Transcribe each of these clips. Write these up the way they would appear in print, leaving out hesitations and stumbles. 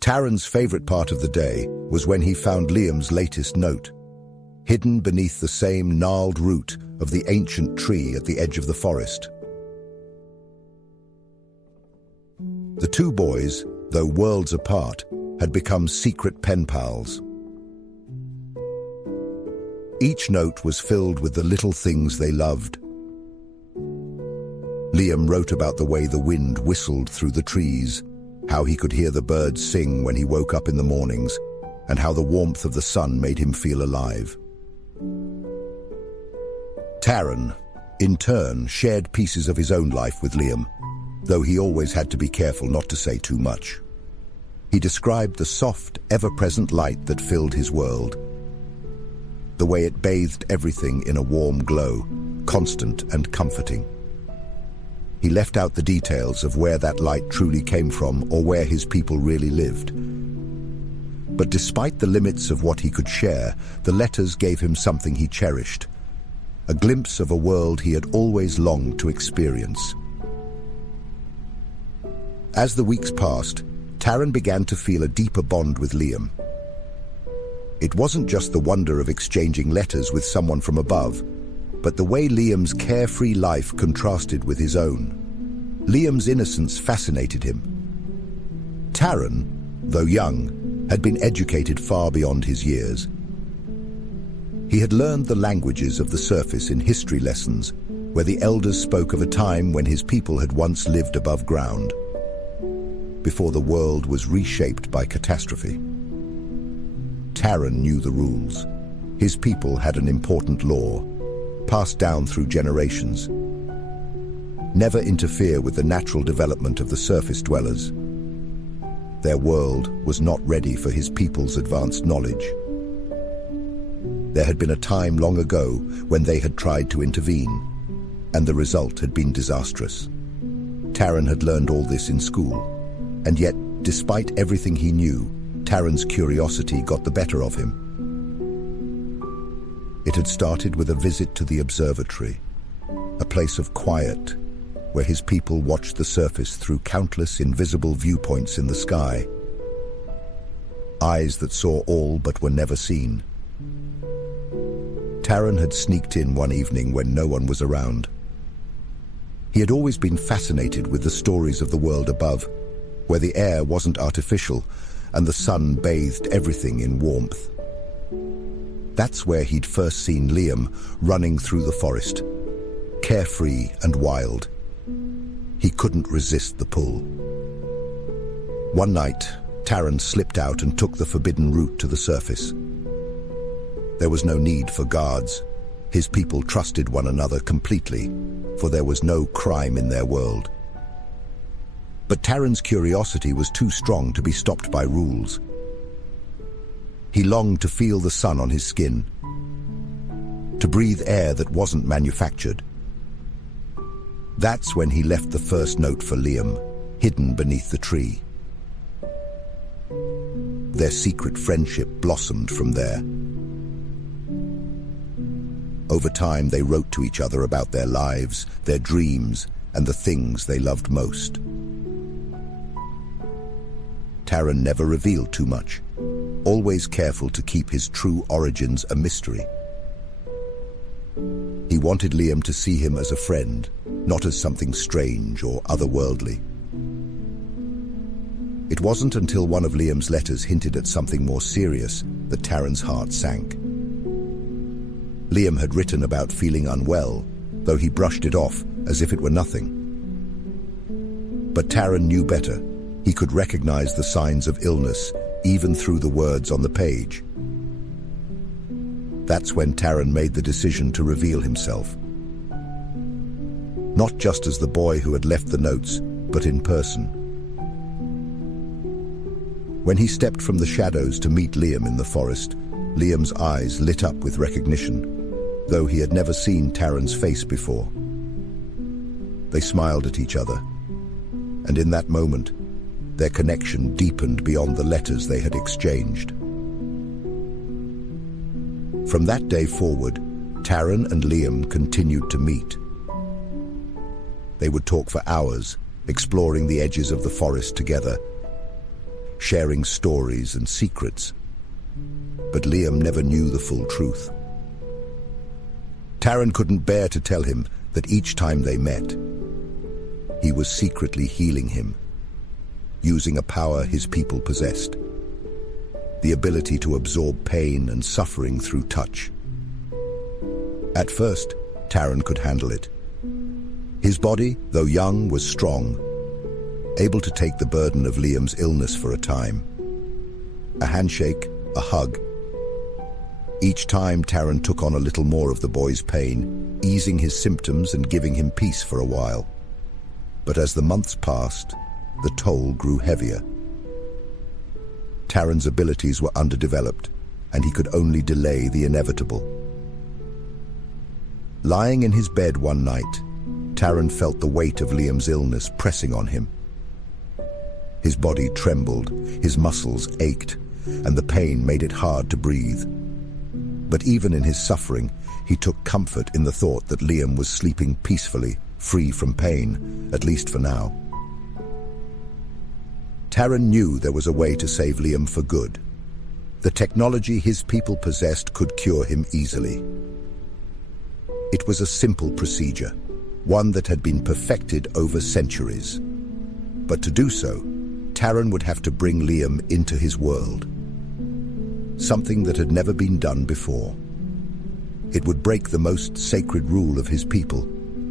Taron's favorite part of the day was when he found Liam's latest note, hidden beneath the same gnarled root of the ancient tree at the edge of the forest. The two boys, though worlds apart, had become secret pen pals. Each note was filled with the little things they loved. Liam wrote about the way the wind whistled through the trees, how he could hear the birds sing when he woke up in the mornings, and how the warmth of the sun made him feel alive. Taron, in turn, shared pieces of his own life with Liam, though he always had to be careful not to say too much. He described the soft, ever-present light that filled his world, the way it bathed everything in a warm glow, constant and comforting. He left out the details of where that light truly came from or where his people really lived. But despite the limits of what he could share, the letters gave him something he cherished, a glimpse of a world he had always longed to experience. As the weeks passed, Taron began to feel a deeper bond with Liam. It wasn't just the wonder of exchanging letters with someone from above, but the way Liam's carefree life contrasted with his own. Liam's innocence fascinated him. Taron, though young, had been educated far beyond his years. He had learned the languages of the surface in history lessons, where the elders spoke of a time when his people had once lived above ground, before the world was reshaped by catastrophe. Taron knew the rules. His people had an important law, passed down through generations. Never interfere with the natural development of the surface dwellers. Their world was not ready for his people's advanced knowledge. There had been a time long ago when they had tried to intervene, and the result had been disastrous. Taron had learned all this in school, and yet, despite everything he knew, Taron's curiosity got the better of him. It had started with a visit to the observatory, a place of quiet, where his people watched the surface through countless invisible viewpoints in the sky. Eyes that saw all but were never seen. Taron had sneaked in one evening when no one was around. He had always been fascinated with the stories of the world above, where the air wasn't artificial and the sun bathed everything in warmth. That's where he'd first seen Liam running through the forest, carefree and wild. He couldn't resist the pull. One night, Taron slipped out and took the forbidden route to the surface. There was no need for guards. His people trusted one another completely, for there was no crime in their world. But Taron's curiosity was too strong to be stopped by rules. He longed to feel the sun on his skin, to breathe air that wasn't manufactured. That's when he left the first note for Liam, hidden beneath the tree. Their secret friendship blossomed from there. Over time, they wrote to each other about their lives, their dreams, and the things they loved most. Taron never revealed too much, always careful to keep his true origins a mystery. He wanted Liam to see him as a friend, not as something strange or otherworldly. It wasn't until one of Liam's letters hinted at something more serious that Taron's heart sank. Liam had written about feeling unwell, though he brushed it off as if it were nothing. But Taron knew better. He could recognize the signs of illness even through the words on the page. That's when Taron made the decision to reveal himself. Not just as the boy who had left the notes, but in person. When he stepped from the shadows to meet Liam in the forest, Liam's eyes lit up with recognition, though he had never seen Taron's face before. They smiled at each other, and in that moment, their connection deepened beyond the letters they had exchanged. From that day forward, Taron and Liam continued to meet. They would talk for hours, exploring the edges of the forest together, sharing stories and secrets. But Liam never knew the full truth. Taron couldn't bear to tell him that each time they met, he was secretly healing him, using a power his people possessed, the ability to absorb pain and suffering through touch. At first, Taron could handle it. His body, though young, was strong, able to take the burden of Liam's illness for a time. A handshake, a hug. Each time Taron took on a little more of the boy's pain, easing his symptoms and giving him peace for a while. But as the months passed, the toll grew heavier. Taron's abilities were underdeveloped, and he could only delay the inevitable. Lying in his bed one night, Taron felt the weight of Liam's illness pressing on him. His body trembled, his muscles ached, and the pain made it hard to breathe. But even in his suffering, he took comfort in the thought that Liam was sleeping peacefully, free from pain, at least for now. Taron knew there was a way to save Liam for good. The technology his people possessed could cure him easily. It was a simple procedure, one that had been perfected over centuries. But to do so, Taron would have to bring Liam into his world. Something that had never been done before. It would break the most sacred rule of his people,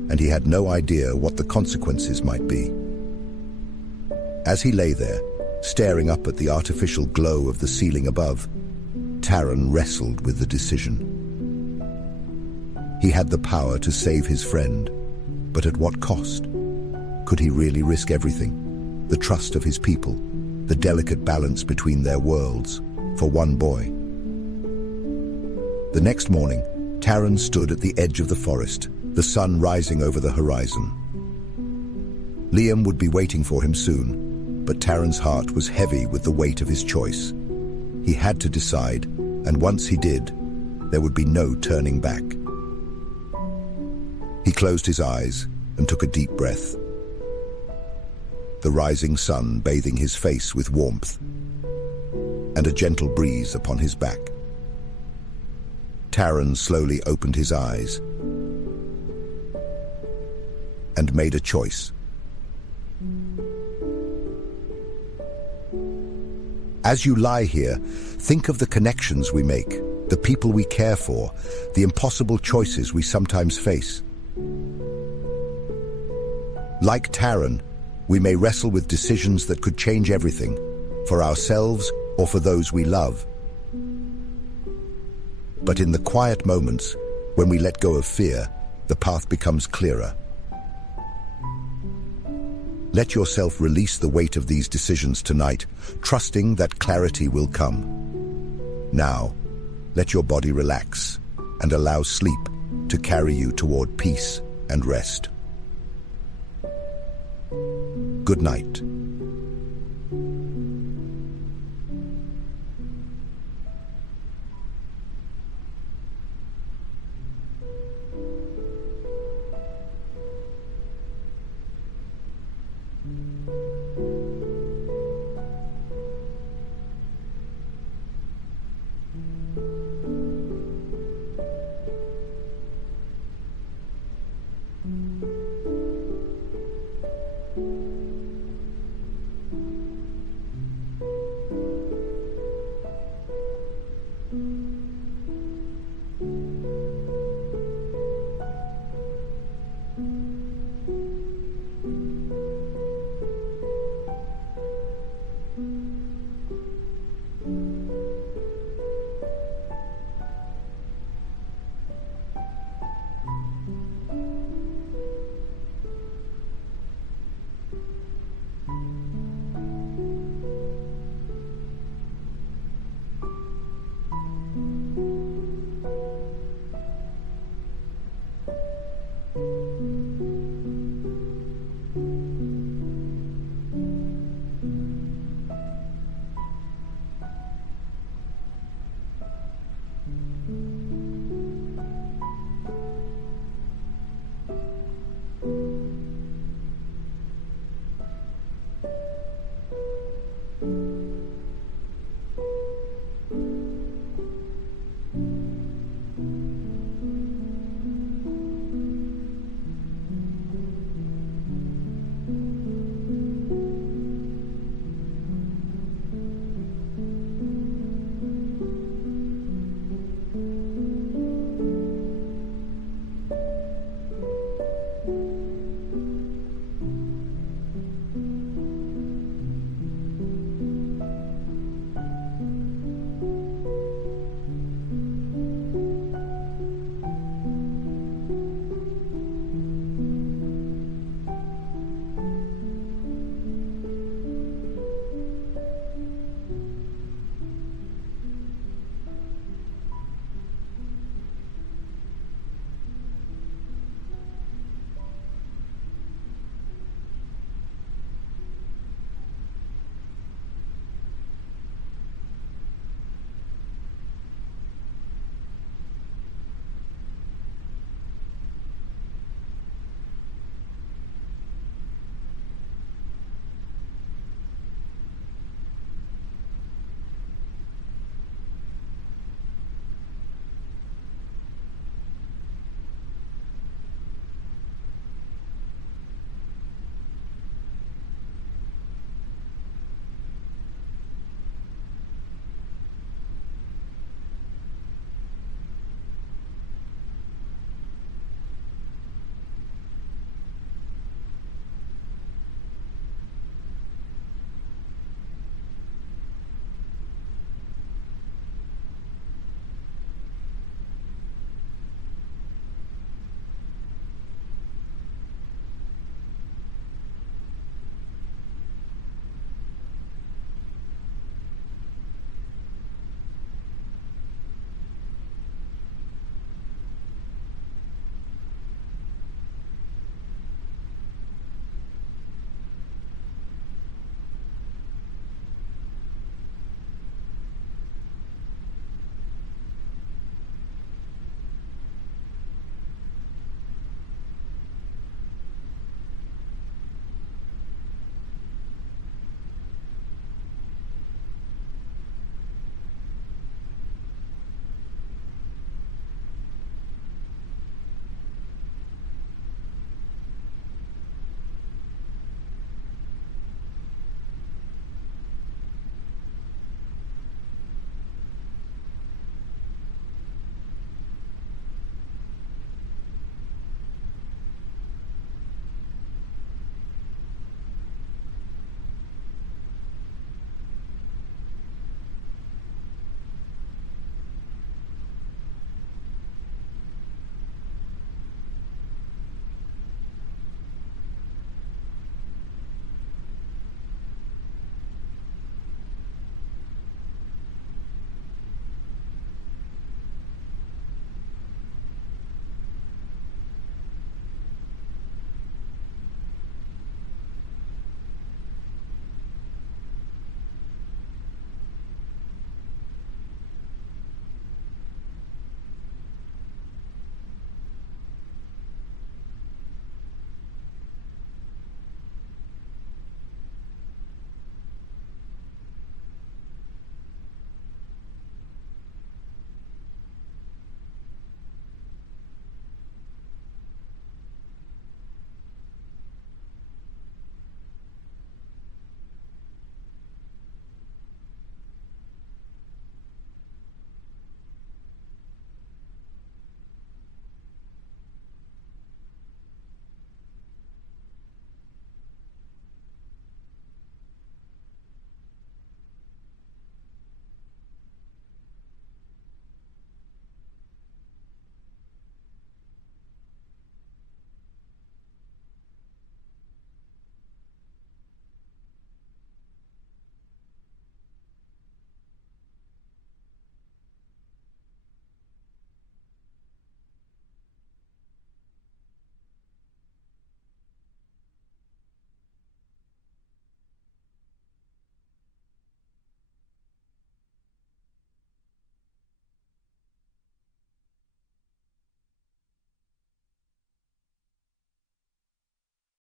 and he had no idea what the consequences might be. As he lay there, staring up at the artificial glow of the ceiling above, Taron wrestled with the decision. He had the power to save his friend, but at what cost? Could he really risk everything? The trust of his people, the delicate balance between their worlds, for one boy. The next morning, Taron stood at the edge of the forest, the sun rising over the horizon. Liam would be waiting for him soon, but Taron's heart was heavy with the weight of his choice. He had to decide, and once he did, there would be no turning back. He closed his eyes and took a deep breath. The rising sun bathing his face with warmth, and a gentle breeze upon his back. Taron slowly opened his eyes and made a choice. As you lie here, think of the connections we make, the people we care for, the impossible choices we sometimes face. Like Taron, we may wrestle with decisions that could change everything, for ourselves or for those we love. But in the quiet moments, when we let go of fear, the path becomes clearer. Let yourself release the weight of these decisions tonight, trusting that clarity will come. Now, let your body relax and allow sleep to carry you toward peace and rest. Good night.